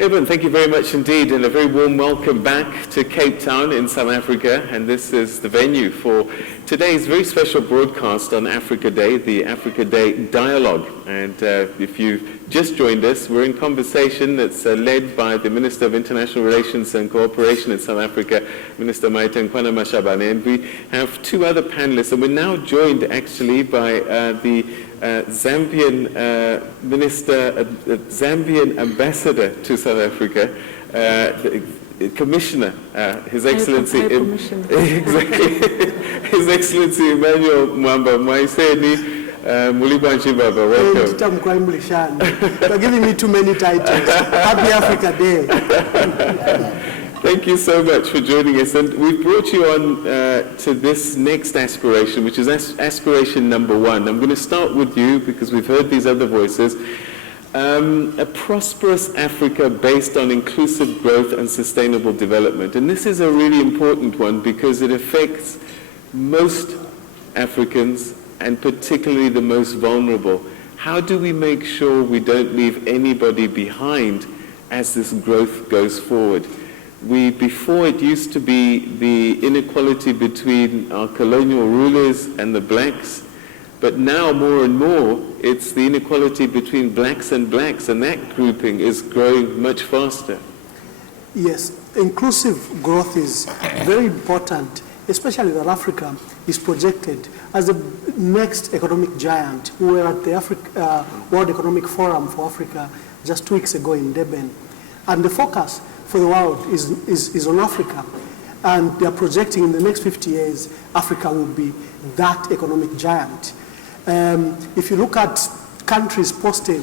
Eben, thank you very much indeed, and a very warm welcome back to Cape Town in South Africa. And this is the venue for today's very special broadcast on Africa Day, the Africa Day Dialogue. And if you've just joined us, we're in conversation that's led by the Minister of International Relations and Cooperation in South Africa, Minister Maite Nkoana-Mashabane. And we have two other panelists, and we're now joined actually by the Zambian Zambian ambassador to South Africa, Commissioner, His Excellency, exactly, His Excellency Emmanuel Mwamba Mwaiseni. Mulibanchi Baba, welcome. You're giving me too many titles. Happy Africa Day. Thank you so much for joining us. And we've brought you on to this next aspiration, which is aspiration number 1. I'm going to start with you because we've heard these other voices. A prosperous Africa based on inclusive growth and sustainable development. And this is a really important one because it affects most Africans and particularly the most vulnerable. How do we make sure we don't leave anybody behind as this growth goes forward? Before it used to be the inequality between our colonial rulers and the blacks, but now more and more it's the inequality between blacks, and that grouping is growing much faster. Yes, inclusive growth is very important, especially that Africa is projected as the next economic giant. We were at the World Economic Forum for Africa just 2 weeks ago in Durban, and the focus for the world is on Africa. And they are projecting in the next 50 years, Africa will be that economic giant. If you look at countries posting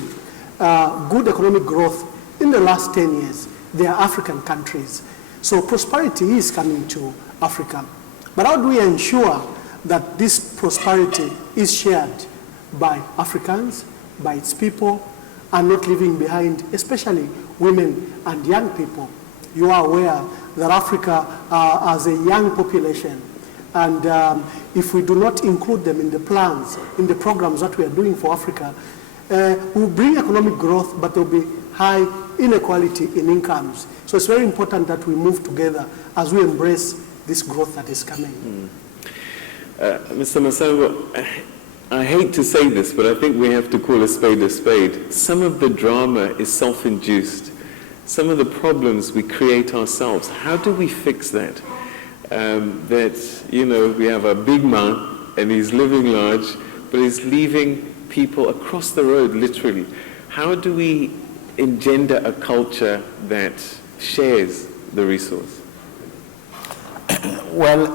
good economic growth in the last 10 years, they are African countries. So prosperity is coming to Africa. But how do we ensure that this prosperity is shared by Africans, by its people, and not leaving behind, especially women and young people? You are aware that Africa has a young population, and if we do not include them in the plans, in the programs that we are doing for Africa, we'll bring economic growth, but there'll be high inequality in incomes. So it's very important that we move together as we embrace this growth that is coming. Mr. Masango, I hate to say this, but I think we have to call a spade a spade. Some of the drama is self-induced. Some of the problems we create ourselves. How do we fix that? We have a big man and he's living large, but he's leaving people across the road, literally. How do we engender a culture that shares the resource? Well,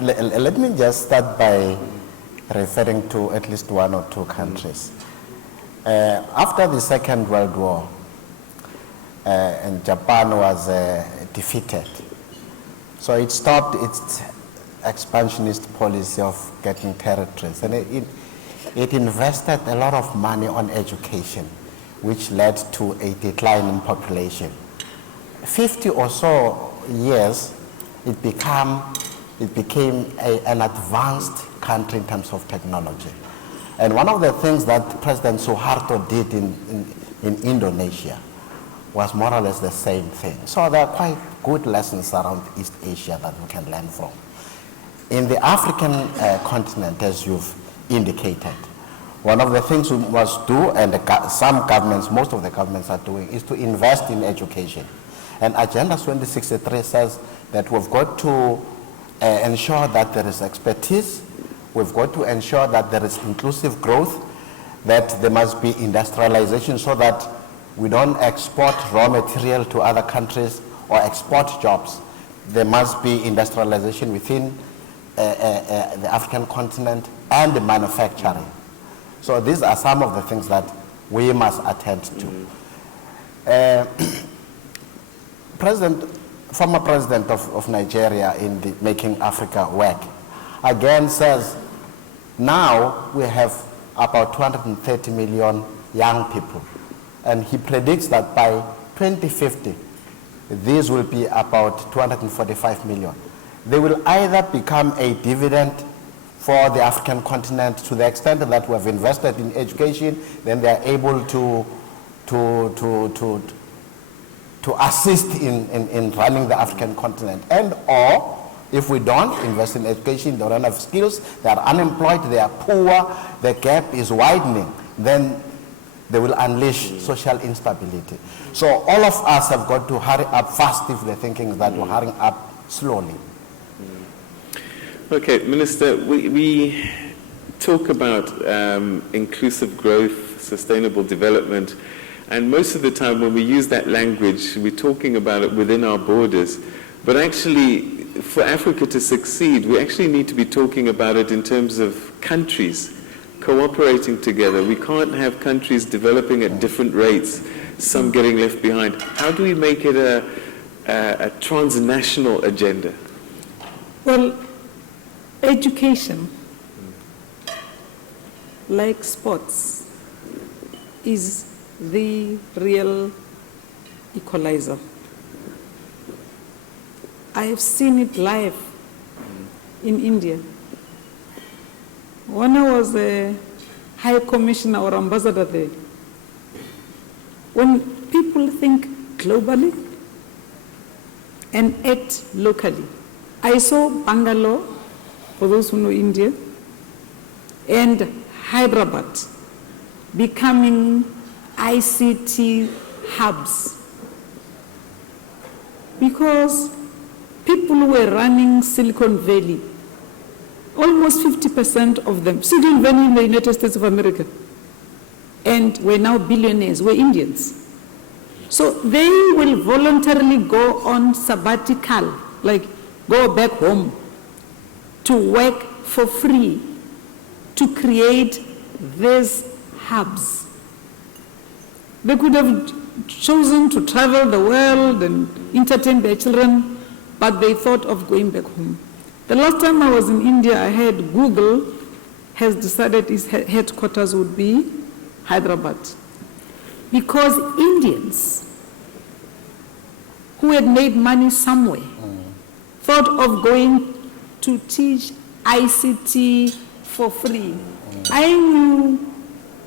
let me just start by referring to at least one or two countries. After the Second World War, and Japan was defeated, so it stopped its expansionist policy of getting territories, and it invested a lot of money on education, which led to a decline in population. 50 or so years, it became an advanced country in terms of technology. And one of the things that President Suharto did in Indonesia was more or less the same thing. So there are quite good lessons around East Asia that we can learn from. In the African continent, as you've indicated, one of the things we must do, and some governments, most of the governments are doing, is to invest in education. And Agenda 2063 says that we've got to ensure that there is expertise, we've got to ensure that there is inclusive growth, that there must be industrialization so that we don't export raw material to other countries or export jobs. There must be industrialization within the African continent and the manufacturing. So these are some of the things that we must attend to. Former president of Nigeria in the Making Africa Work, again says, now we have about 230 million young people. And he predicts that by 2050, these will be about 245 million. They will either become a dividend for the African continent to the extent that we have invested in education, then they are able to to assist in running the African continent. And or, if we don't invest in education, they don't have skills, they are unemployed, they are poor, the gap is widening, then they will unleash social instability. So all of us have got to hurry up fast if the thinking is that we're hurrying up slowly. Okay, Minister, we talk about inclusive growth, sustainable development, and most of the time when we use that language, we're talking about it within our borders. But actually, for Africa to succeed, we actually need to be talking about it in terms of countries cooperating together. We can't have countries developing at different rates, some getting left behind. How do we make it a transnational agenda? Well, education, like sports, is the real equalizer. I have seen it live in India. When I was a High Commissioner or Ambassador there, when people think globally and act locally, I saw Bangalore, for those who know India, and Hyderabad becoming ICT hubs, because people were running Silicon Valley. Almost 50% of them, Silicon Valley in the United States of America, and were now billionaires, were Indians. So they will voluntarily go on sabbatical, like go back home to work for free to create these hubs. They could have chosen to travel the world and entertain their children, but they thought of going back home. The last time I was in India, I heard Google has decided its headquarters would be Hyderabad. Because Indians who had made money somewhere thought of going to teach ICT for free. I knew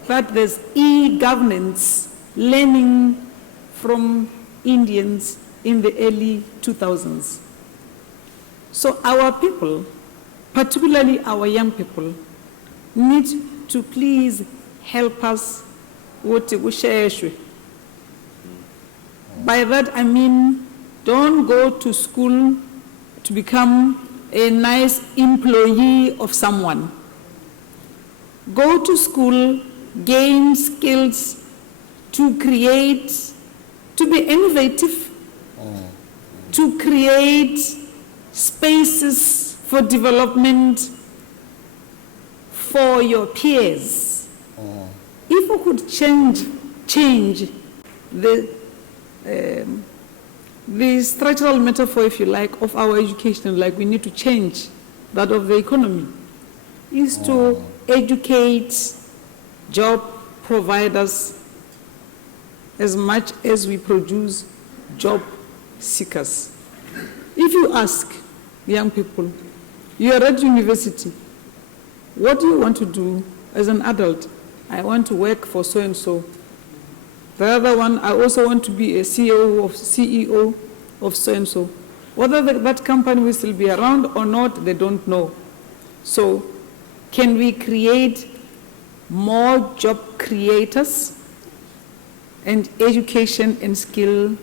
that there's e-governance learning from Indians in the early 2000s. So our people, particularly our young people, need to please help us with Usheshwe. By that I mean, don't go to school to become a nice employee of someone. Go to school, gain skills to create, to be innovative, to create spaces for development for your peers. If we could change the structural metaphor, if you like, of our education, like we need to change that of the economy, is to educate job providers as much as we produce job seekers. If you ask young people, you are at university, what do you want to do as an adult? I want to work for so-and-so. The other one, I also want to be a CEO of so-and-so. Whether that company will still be around or not, they don't know. So can we create more job creators? And education and skill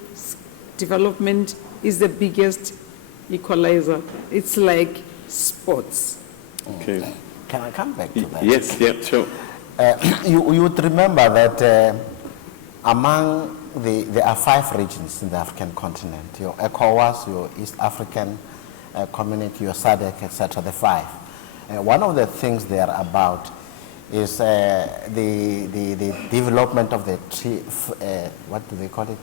development is the biggest equalizer. It's like sports. Okay. Can I come back to that? Yes, yeah, sure. You would remember that there are 5 regions in the African continent: your ECOWAS, your East African Community, your SADC, etc. The 5. One of the things they are about is the development of the what do they call it?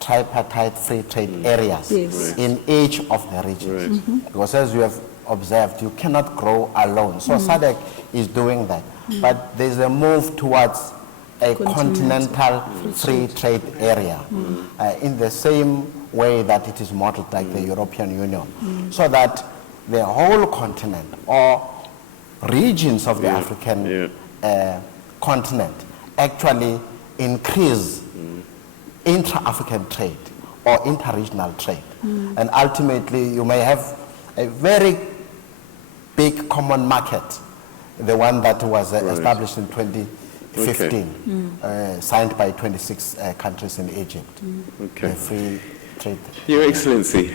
Tripartite free trade areas in each of the regions. Because as you have observed, you cannot grow alone. So SADC is doing that. But there's a move towards a continental free trade area in the same way that it is modeled like the European Union. So that the whole continent or regions of the African continent actually increase intra-African trade or inter-regional trade. And ultimately, you may have a very big common market, the one that was established in 2015, signed by 26 countries in Egypt, Okay. the free trade. Your Excellency,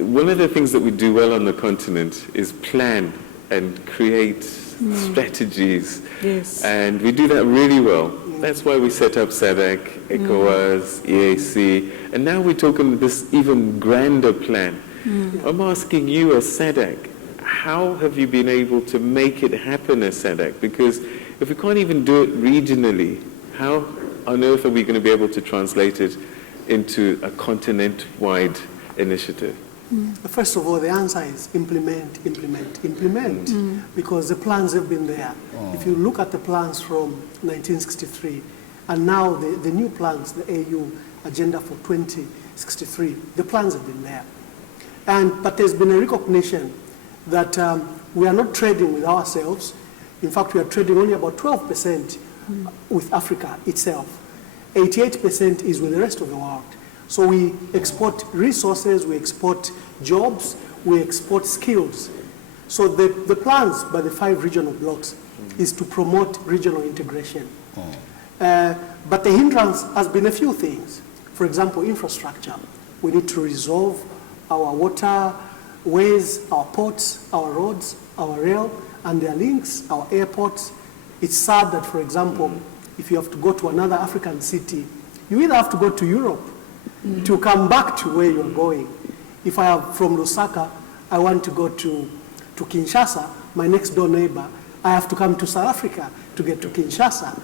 one of the things that we do well on the continent is plan and create strategies. Yes. And we do that really well. That's why we set up SADC, ECOWAS, EAC, and now we're talking this even grander plan. I'm asking you as SADC, how have you been able to make it happen as SADC? Because if we can't even do it regionally, how on earth are we going to be able to translate it into a continent-wide initiative? First of all, the answer is implement, because the plans have been there. If you look at the plans from 1963, and now the new plans, the AU Agenda for 2063, the plans have been there. But there's been a recognition that we are not trading with ourselves. In fact, we are trading only about 12% with Africa itself. 88% is with the rest of the world. So we export resources, we export jobs, we export skills. So the plans by the 5 regional blocks is to promote regional integration. But the hindrance has been a few things. For example, infrastructure. We need to resolve our waterways, our ports, our roads, our rail, and their links, our airports. It's sad that, for example, if you have to go to another African city, you either have to go to Europe to come back to where you're going. If I am from Lusaka, I want to go to Kinshasa, my next door neighbor, I have to come to South Africa to get to Kinshasa.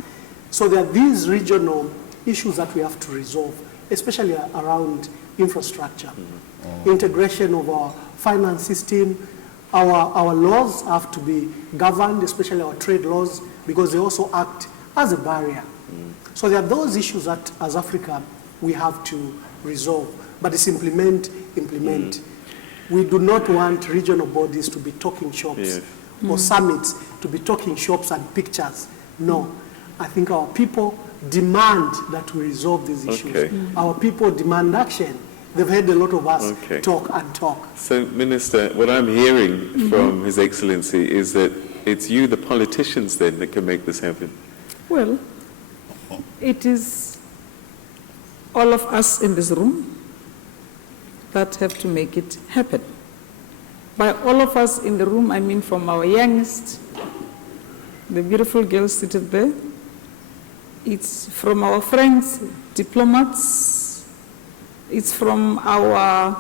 So there are these regional issues that we have to resolve, especially around infrastructure, integration of our finance system. Our laws have to be governed, especially our trade laws, because they also act as a barrier. So there are those issues that, as Africa, we have to resolve. But it's implement. We do not want regional bodies to be talking shops or summits to be talking shops and pictures. No. I think our people demand that we resolve these issues. Our people demand action. They've heard a lot of us talk and talk. So, Minister, what I'm hearing from His Excellency is that it's you, the politicians, then, that can make this happen. Well, it is all of us in this room that have to make it happen. By all of us in the room, I mean from our youngest, the beautiful girl seated there. It's from our friends, diplomats. It's from our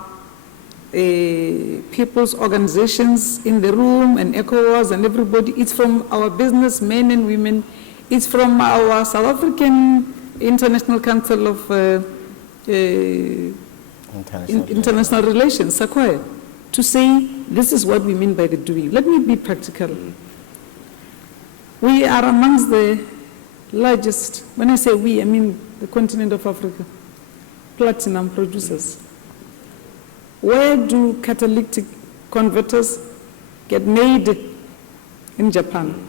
people's organizations in the room and ECOWAS and everybody. It's from our businessmen and women. It's from our South African International Council of International Relations, SACOI, to say this is what we mean by the doing. Let me be practical. We are amongst the largest, when I say we, I mean the continent of Africa, platinum producers. Where do catalytic converters get made? In Japan.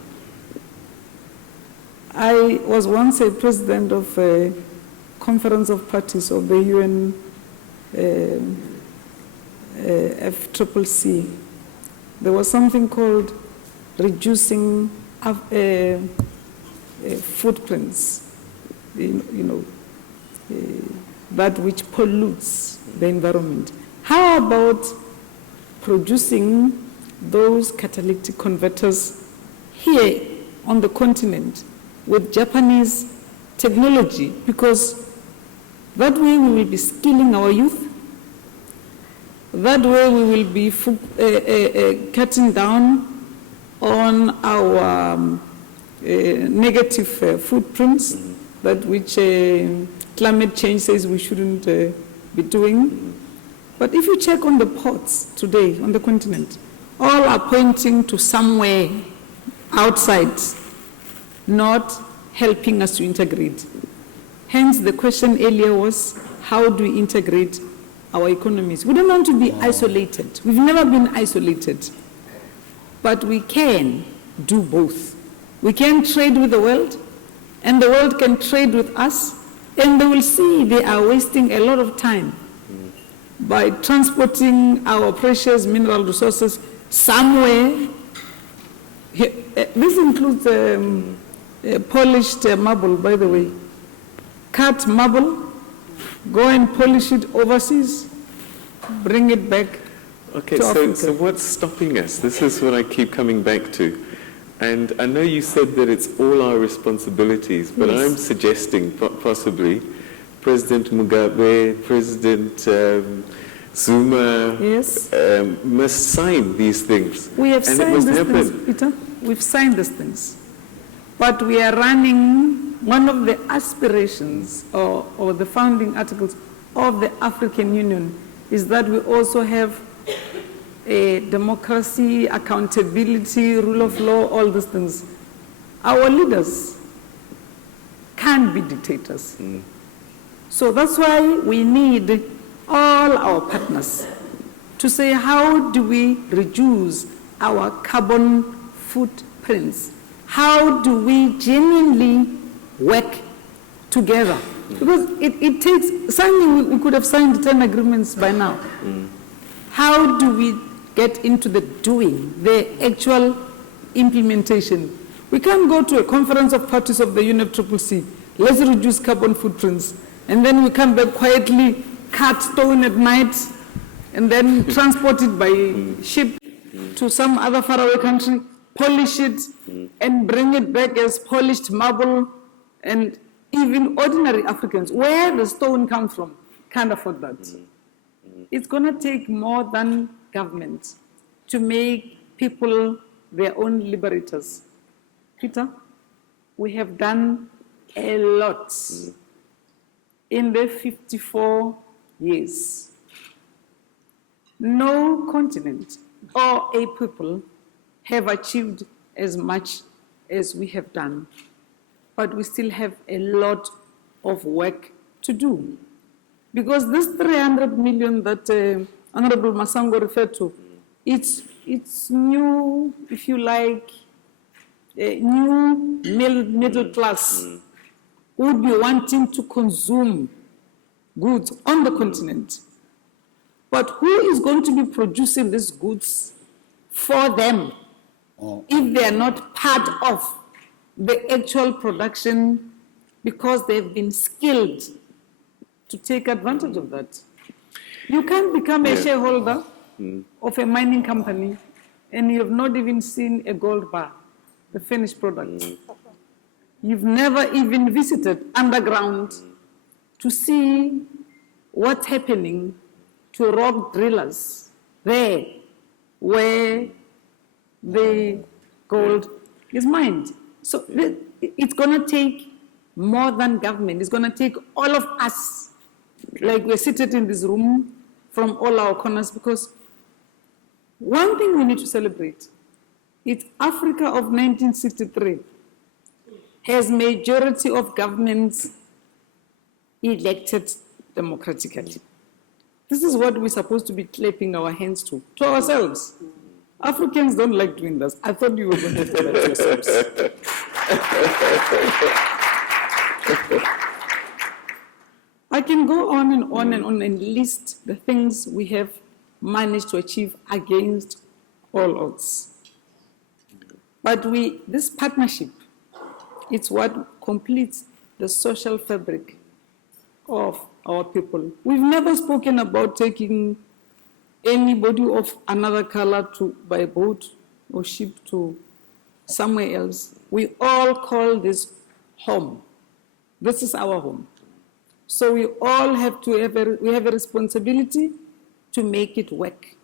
I was once a president of a conference of parties of the UN FCCC. There was something called reducing footprints, that which pollutes the environment. How about producing those catalytic converters here on the continent with Japanese technology? Because that way we will be skilling our youth. That way we will be cutting down on our negative footprints, that which climate change says we shouldn't be doing. But if you check on the ports today on the continent, all are pointing to somewhere outside, not helping us to integrate. Hence the question earlier was, how do we integrate our economies? We don't want to be isolated. We've never been isolated. But we can do both. We can trade with the world, and the world can trade with us, And they will see they are wasting a lot of time by transporting our precious mineral resources somewhere. This includes polished marble, by the way. Cut marble, go and polish it overseas, bring it back Okay, to so Africa. what's stopping us? This is what I keep coming back to. And I know you said that it's all our responsibilities, but Yes. I'm suggesting possibly President Mugabe, President Zuma Yes. must sign these things. We have and it signed must these happen. things, Peter. We've signed these things. But we are running one of the aspirations or the founding articles of the African Union is that we also have a democracy, accountability, rule of law, all these things. Our leaders can't be dictators. So that's why we need all our partners to say, how do we reduce our carbon footprints? How do we genuinely work together? Because it takes signing, we could have signed 10 agreements by now. How do we get into the doing, the actual implementation? We can't go to a conference of parties of the UNFCCC, let's reduce carbon footprints, and then we come back quietly, cut stone at night, and then transport it by ship to some other faraway country, polish it, and bring it back as polished marble, and even ordinary Africans, where the stone comes from, can't afford that. It's going to take more than government to make people their own liberators. Peter, we have done a lot in the 54 years. No continent or a people have achieved as much as we have done, but we still have a lot of work to do. Because this 300 million that Honorable Masango referred to, it's new, if you like, new middle class who would be wanting to consume goods on the continent. But who is going to be producing these goods for them if they are not part of the actual production because they've been skilled to take advantage of that? You can't become a shareholder of a mining company and you have not even seen a gold bar, the finished product. You've never even visited underground to see what's happening to rock drillers there where the gold is mined. So it's going to take more than government. It's going to take all of us, like we're seated in this room from all our corners, because one thing we need to celebrate, it's Africa of 1963 has majority of governments elected democratically. This is what we're supposed to be clapping our hands to ourselves. Africans don't like doing this. I thought you were going to do that yourselves. I can go on and on and on and list the things we have managed to achieve against all odds. But this partnership, it's what completes the social fabric of our people. We've never spoken about taking anybody of another color by boat or ship to somewhere else. We all call this home. This is our home. So we all have we have a responsibility to make it work.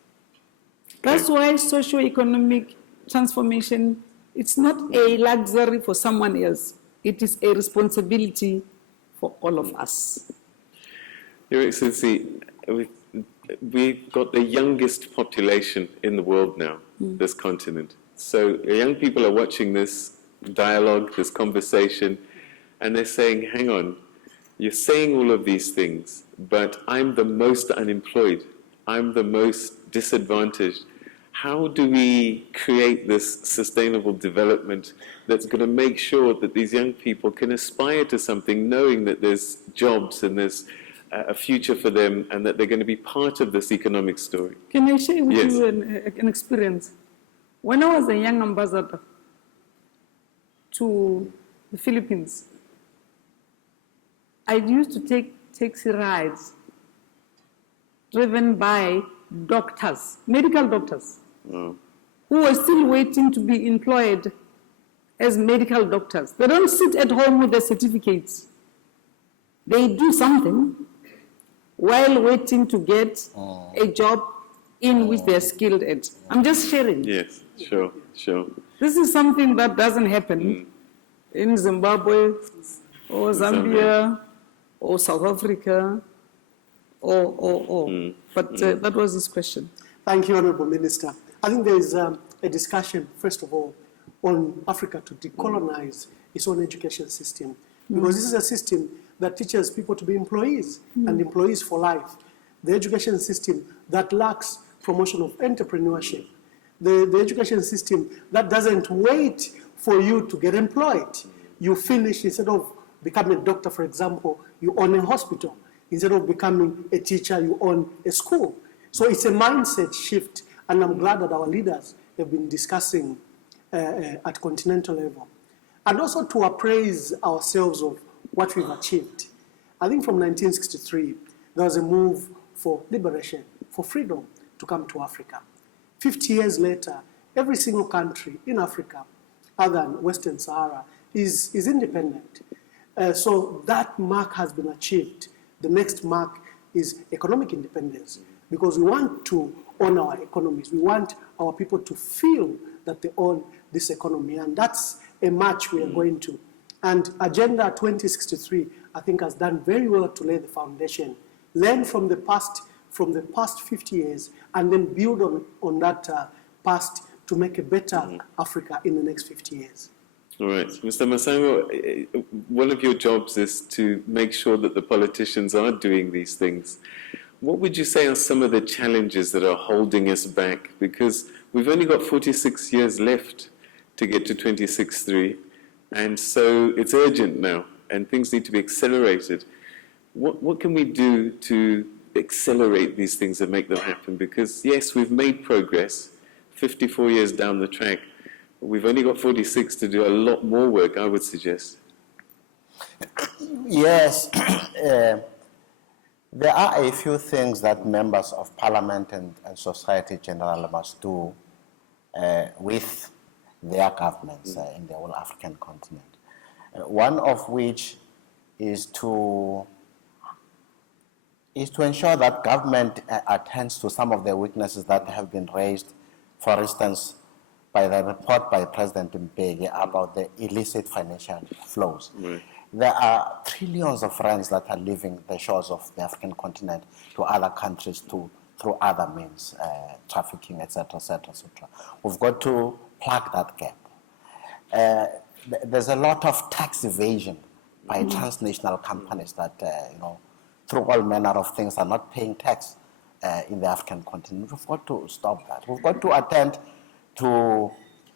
That's why socio-economic transformation, it's not a luxury for someone else. It is a responsibility for all of us. Your Excellency, we've got the youngest population in the world now, this continent. So young people are watching this dialogue, this conversation, and they're saying, hang on, you're saying all of these things, but I'm the most unemployed. I'm the most disadvantaged. How do we create this sustainable development that's going to make sure that these young people can aspire to something, knowing that there's jobs and there's a future for them and that they're going to be part of this economic story? Can I share with Yes. you an experience? When I was a young ambassador to the Philippines, I used to take taxi rides driven by doctors, medical doctors, Oh. who are still waiting to be employed as medical doctors. They don't sit at home with their certificates. They do something while waiting to get a job in which they're skilled at. I'm just sharing. Yes, sure, sure. This is something that doesn't happen in Zimbabwe or Zambia or South Africa But that was his question. Thank you, Honorable Minister. I think there is a discussion, first of all, on Africa to decolonize its own education system. Because this is a system that teaches people to be employees and employees for life. The education system that lacks promotion of entrepreneurship. The education system that doesn't wait for you to get employed. You finish, instead of becoming a doctor, for example, you own a hospital. Instead of becoming a teacher, you own a school. So it's a mindset shift, and I'm glad that our leaders have been discussing at continental level. And also to appraise ourselves of what we've achieved. I think from 1963, there was a move for liberation, for freedom to come to Africa. 50 years later, every single country in Africa, other than Western Sahara, is independent. So that mark has been achieved. The next mark is economic independence, because we want to own our economies. We want our people to feel that they own this economy, and that's a march we are going to. And Agenda 2063, I think, has done very well to lay the foundation. Learn from the past 50 years, and then build on that past to make a better Africa in the next 50 years. All right. Mr. Masango, one of your jobs is to make sure that the politicians are doing these things. What would you say are some of the challenges that are holding us back? Because we've only got 46 years left to get to 2063, and so it's urgent now, and things need to be accelerated. What can we do to accelerate these things and make them happen? Because, yes, we've made progress 54 years down the track. We've only got 46 to do a lot more work, I would suggest. Yes, there are a few things that members of parliament and society generally must do with their governments in the whole African continent. One of which is to ensure that government attends to some of the weaknesses that have been raised, for instance, by the report by President Mbeki about the illicit financial flows. Right. There are trillions of rands that are leaving the shores of the African continent to other countries through other means, trafficking, etc., etc., etc. We've got to plug that gap. There's a lot of tax evasion by transnational companies that, through all manner of things, are not paying tax in the African continent. We've got to stop that. We've got to attend to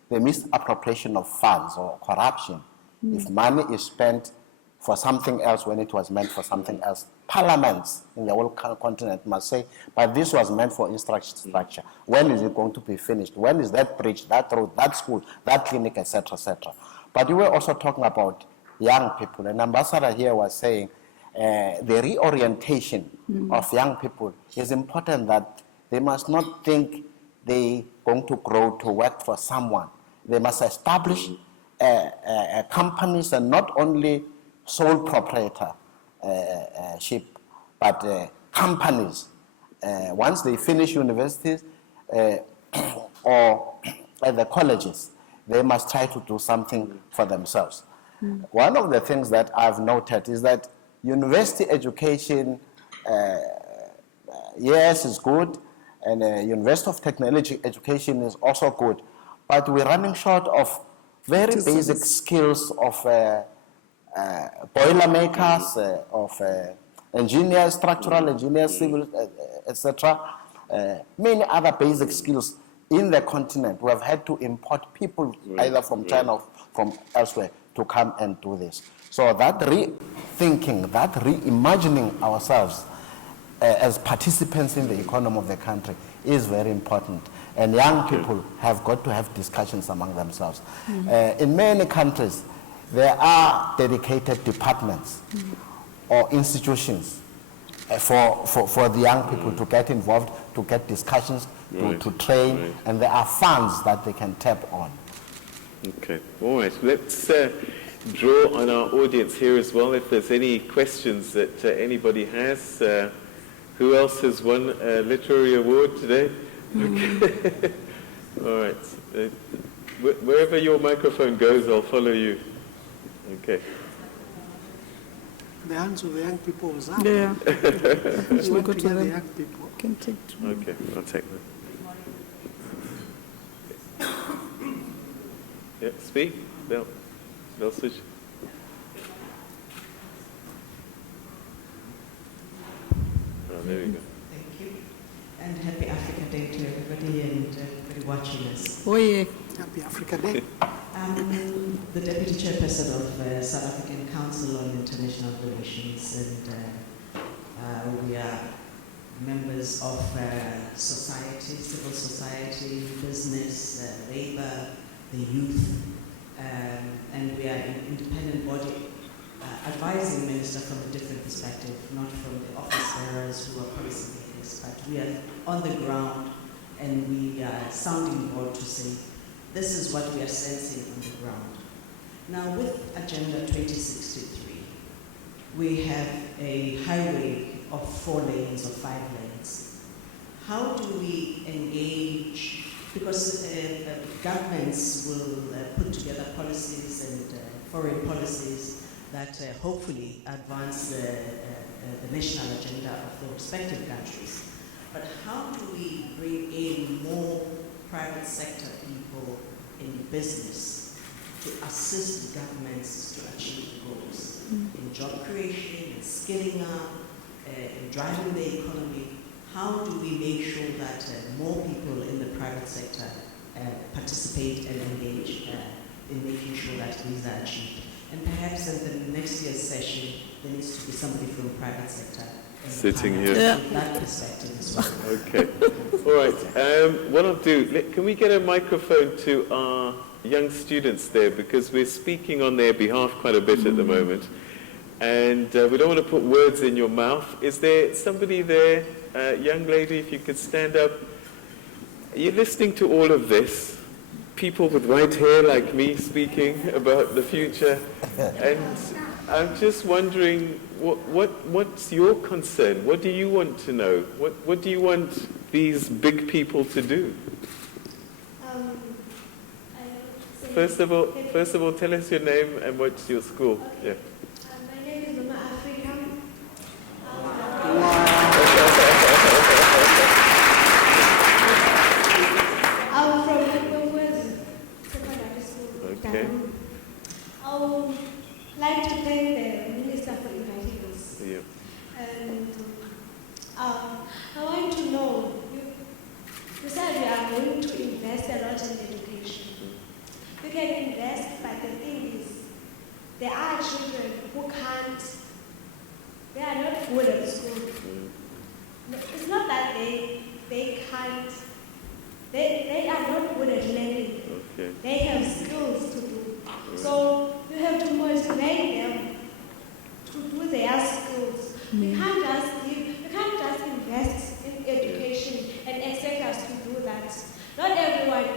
the misappropriation of funds or corruption. If money is spent for something else when it was meant for something else, parliaments in the whole continent must say, but this was meant for infrastructure. When is it going to be finished? When is that bridge, that road, that school, that clinic, etc., etc.? But you were also talking about young people. An ambassador here was saying the reorientation of young people is important, that they must not think they're going to grow to work for someone. They must establish companies, and not only sole proprietorship, but companies. Once they finish universities or at the colleges, they must try to do something for themselves. One of the things that I've noted is that university education, yes, is good, and University of Technology education is also good, but we're running short of very basic skills of boiler makers, of engineers, structural engineers, civil, etc. Many other basic skills in the continent, we have had to import people either from China or from elsewhere to come and do this. So that rethinking, that reimagining ourselves as participants in the economy of the country is very important. And young people have got to have discussions among themselves. In many countries, there are dedicated departments or institutions for the young people to get involved, to get discussions, to train, and there are funds that they can tap on. Okay, all right. Let's draw on our audience here as well. If there's any questions that anybody has. Who else has won a literary award today? Okay. All right. Wherever your microphone goes, I'll follow you. Okay. The hands of the young people was up. Yeah. We Actually, want go to to hear the them. young people. Can take two. Okay, I'll take that. Yeah, speak. Bel switch. Oh, there we go. Thank you. And happy Africa Day to everybody and everybody watching us. Oh, yeah. Happy Africa Day. I'm the Deputy Chairperson of South African Council on International Relations, and we are members of society, civil society, business, labor, the youth, and we are an independent body advising minister from a different perspective, not from the office bearers who are policymakers, but we are on the ground and we are sounding board to say, this is what we are sensing on the ground. Now with Agenda 2063, we have a highway of 4 lanes or 5 lanes. How do we engage, because governments will put together policies and foreign policies that hopefully advance the national agenda of the respective countries. But how do we bring in more private sector people in business to assist governments to achieve goals in job creation, in skilling up, in driving the economy? How do we make sure that more people in the private sector participate and engage in making sure that these are achieved? And perhaps in the next year's session, there needs to be somebody from the private sector Sitting here. Yeah. from that perspective as well. Okay. All right. What I'll do, can we get a microphone to our young students there, because we're speaking on their behalf quite a bit at the moment, and we don't want to put words in your mouth. Is there somebody there, young lady, if you could stand up? You're listening to all of this. People with white hair like me speaking about the future, and I'm just wondering, what's your concern? What do you want to know? What do you want these big people to do? First of all, tell us your name and what's your school. Okay. Yeah. My name is Mama Africa. I'm from Mkwezi Secondary School. Okay. I would like to thank the Minister for inviting us. Yeah. And I want to know, you said you are going to invest a lot in education. You can invest, but the thing is, there are children who can't, they are not good at school. No, it's not that they can't, they are not good at learning. Okay. They have skills to do. So you have to motivate them to do their skills. You can't just invest in education and expect us to do that. Not everyone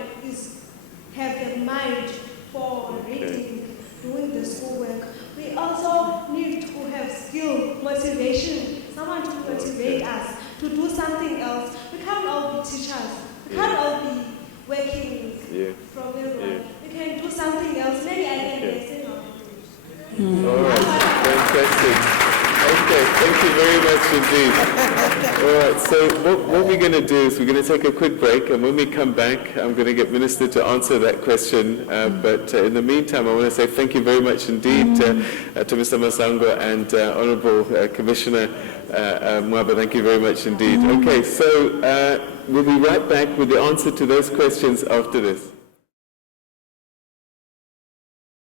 have the mind for reading, doing the schoolwork. We also need to have skill, motivation, someone to motivate us to do something else. We can't all be teachers. We can't all be working from everyone. Yeah. We can do something else. Maybe I can invest in our All right. Fantastic. Okay. Thank you very much indeed. right, so what we're going to do is we're going to take a quick break, and when we come back, I'm going to get Minister to answer that question. But in the meantime, I want to say thank you very much indeed to Mr. Masango and Honourable Commissioner Mwaba. Thank you very much indeed. Okay, so we'll be right back with the answer to those questions after this.